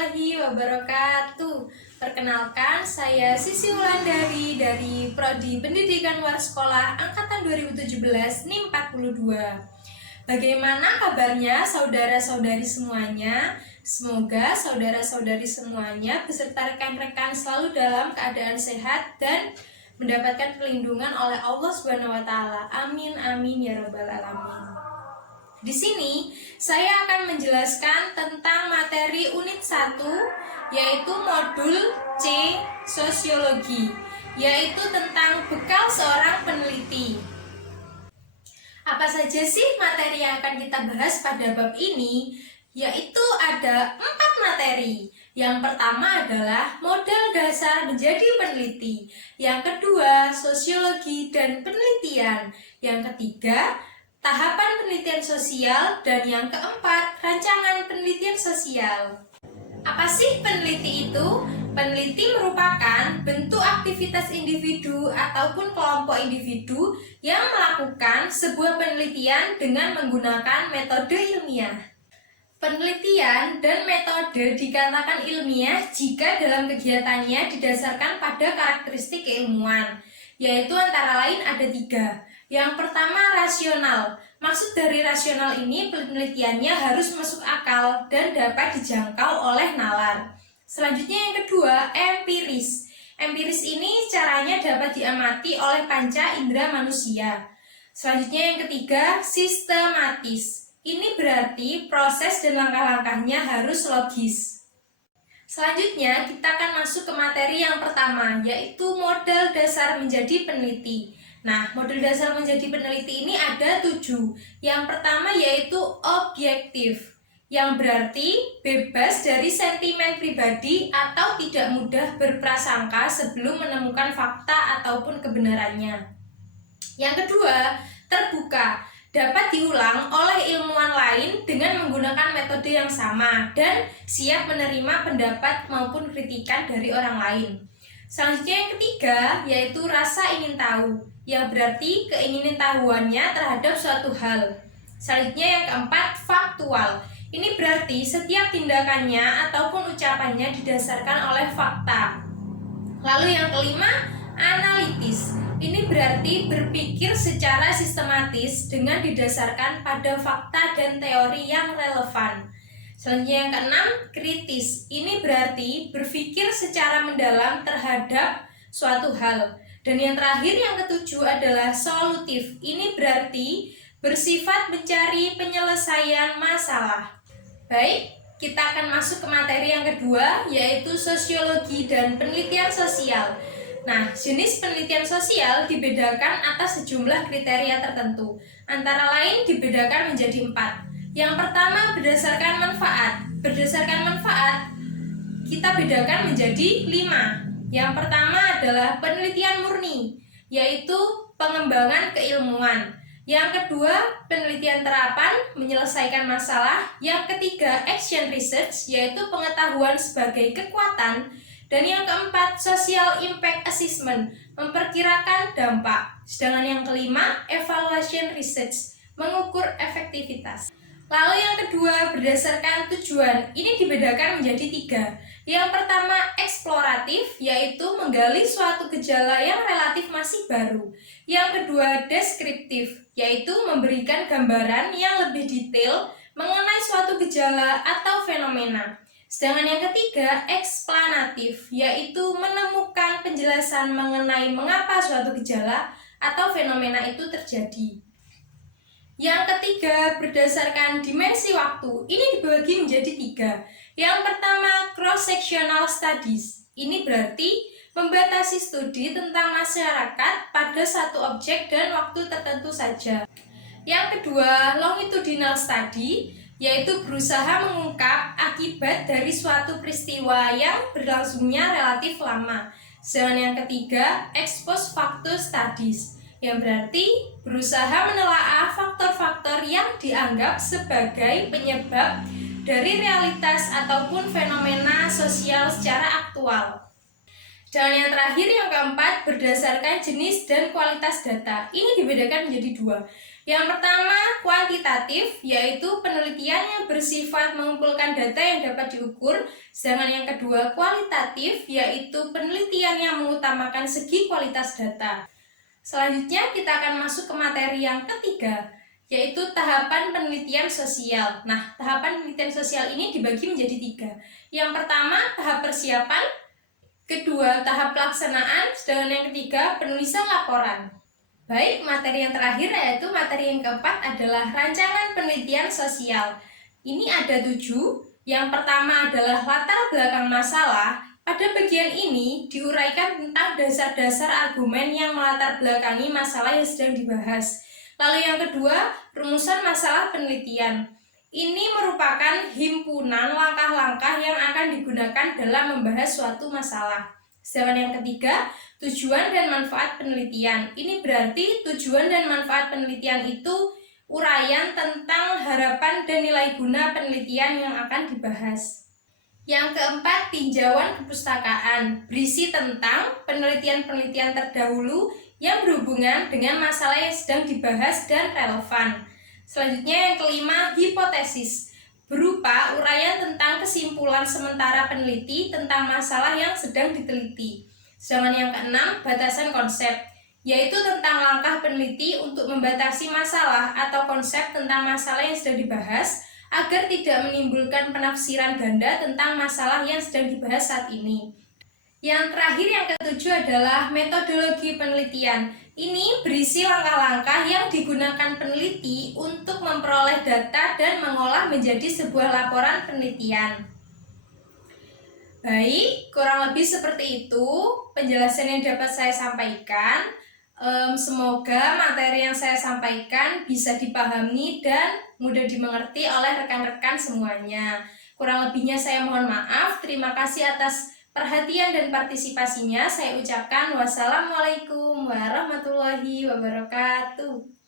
warahmatullahi wabarakatuh. Perkenalkan, saya Sisi Wulandari dari Prodi Pendidikan Luar Sekolah Angkatan 2017 NIM 42. Bagaimana kabarnya saudara-saudari semuanya? Semoga saudara-saudari semuanya beserta rekan-rekan selalu dalam keadaan sehat dan mendapatkan perlindungan oleh Allah SWT. Amin amin ya rabbal alamin. Di sini saya akan menjelaskan tentang materi unit 1, yaitu modul C Sosiologi, yaitu tentang bekal seorang peneliti. Apa saja sih materi yang akan kita bahas pada bab ini? Yaitu ada 4 materi. Yang pertama adalah modal dasar menjadi peneliti. Yang kedua, sosiologi dan penelitian. Yang ketiga, tahapan penelitian sosial, dan yang keempat, rancangan penelitian sosial. Apa sih peneliti itu? Peneliti merupakan bentuk aktivitas individu ataupun kelompok individu yang melakukan sebuah penelitian dengan menggunakan metode ilmiah. Penelitian dan metode dikatakan ilmiah jika dalam kegiatannya didasarkan pada karakteristik keilmuan, yaitu antara lain ada 3. Yang pertama, rasional. Maksud dari rasional ini, penelitiannya harus masuk akal dan dapat dijangkau oleh nalar. Selanjutnya yang kedua, empiris. Empiris ini caranya dapat diamati oleh panca indera manusia. Selanjutnya yang ketiga, sistematis. Ini berarti proses dan langkah-langkahnya harus logis. Selanjutnya kita akan masuk ke materi yang pertama, yaitu modal dasar menjadi peneliti. Nah, modul dasar menjadi peneliti ini ada 7. Yang pertama yaitu objektif, yang berarti bebas dari sentimen pribadi atau tidak mudah berprasangka sebelum menemukan fakta ataupun kebenarannya. Yang kedua, terbuka, dapat diulang oleh ilmuwan lain dengan menggunakan metode yang sama dan siap menerima pendapat maupun kritikan dari orang lain. Selanjutnya yang ketiga yaitu rasa ingin tahu, yang berarti keingintahuannya terhadap suatu hal. Selanjutnya yang keempat, faktual. Ini berarti setiap tindakannya ataupun ucapannya didasarkan oleh fakta. Lalu yang kelima, analitis. Ini berarti berpikir secara sistematis dengan didasarkan pada fakta dan teori yang relevan. Selanjutnya yang keenam, kritis. Ini berarti berpikir secara mendalam terhadap suatu hal. Dan yang terakhir yang ketujuh adalah solutif. Ini berarti bersifat mencari penyelesaian masalah. Baik, kita akan masuk ke materi yang kedua, yaitu sosiologi dan penelitian sosial. Nah, jenis penelitian sosial dibedakan atas sejumlah kriteria tertentu. Antara lain dibedakan menjadi 4. Yang pertama, berdasarkan manfaat. Berdasarkan manfaat, kita bedakan menjadi 5. Yang pertama adalah penelitian murni, yaitu pengembangan keilmuan. Yang kedua, penelitian terapan, menyelesaikan masalah. Yang ketiga, action research, yaitu pengetahuan sebagai kekuatan. Dan yang keempat, social impact assessment, memperkirakan dampak. Sedangkan yang kelima, evaluation research, mengukur efektivitas. Lalu yang kedua, berdasarkan tujuan. Ini dibedakan menjadi 3. Yang pertama, eksploratif, yaitu menggali suatu gejala yang relatif masih baru. Yang kedua, deskriptif, yaitu memberikan gambaran yang lebih detail mengenai suatu gejala atau fenomena. Sedangkan yang ketiga, eksplanatif, yaitu menemukan penjelasan mengenai mengapa suatu gejala atau fenomena itu terjadi. Yang ketiga, berdasarkan dimensi waktu. Ini dibagi menjadi 3. Yang pertama, cross-sectional studies. Ini berarti membatasi studi tentang masyarakat pada satu objek dan waktu tertentu saja. Yang kedua, longitudinal study, yaitu berusaha mengungkap akibat dari suatu peristiwa yang berlangsungnya relatif lama. Sedangkan yang ketiga, ex post facto studies, yang berarti berusaha menelaah faktor-faktor yang dianggap sebagai penyebab dari realitas ataupun fenomena sosial secara aktual. Dan yang terakhir, yang keempat, berdasarkan jenis dan kualitas data. Ini dibedakan menjadi dua. Yang pertama, kuantitatif, yaitu penelitian yang bersifat mengumpulkan data yang dapat diukur. Sedangkan yang kedua, kualitatif, yaitu penelitian yang mengutamakan segi kualitas data. Selanjutnya kita akan masuk ke materi yang ketiga, yaitu tahapan penelitian sosial. Nah, tahapan penelitian sosial ini dibagi menjadi tiga. Yang pertama, tahap persiapan. Kedua, tahap pelaksanaan. Dan yang ketiga, penulisan laporan. Baik, materi yang terakhir yaitu materi yang keempat adalah rancangan penelitian sosial. Ini ada 7. Yang pertama adalah latar belakang masalah. Pada bagian ini diuraikan tentang dasar-dasar argumen yang melatar belakangi masalah yang sedang dibahas. Lalu yang kedua, rumusan masalah penelitian. Ini merupakan himpunan langkah-langkah yang akan digunakan dalam membahas suatu masalah. Sedangkan yang ketiga, tujuan dan manfaat penelitian. Ini berarti tujuan dan manfaat penelitian itu uraian tentang harapan dan nilai guna penelitian yang akan dibahas. Yang keempat, tinjauan kepustakaan, berisi tentang penelitian-penelitian terdahulu yang berhubungan dengan masalah yang sedang dibahas dan relevan. Selanjutnya yang kelima, hipotesis, berupa uraian tentang kesimpulan sementara peneliti tentang masalah yang sedang diteliti. Sedangkan yang keenam, batasan konsep, yaitu tentang langkah peneliti untuk membatasi masalah atau konsep tentang masalah yang sedang dibahas agar tidak menimbulkan penafsiran ganda tentang masalah yang sedang dibahas saat ini. Yang terakhir, yang ketujuh adalah metodologi penelitian. Ini berisi langkah-langkah yang digunakan peneliti untuk memperoleh data dan mengolah menjadi sebuah laporan penelitian. Baik, kurang lebih seperti itu penjelasan yang dapat saya sampaikan. Semoga materi yang saya sampaikan bisa dipahami dan mudah dimengerti oleh rekan-rekan semuanya. Kurang lebihnya saya mohon maaf. Terima kasih atas perhatian dan partisipasinya. Saya ucapkan wassalamualaikum warahmatullahi wabarakatuh.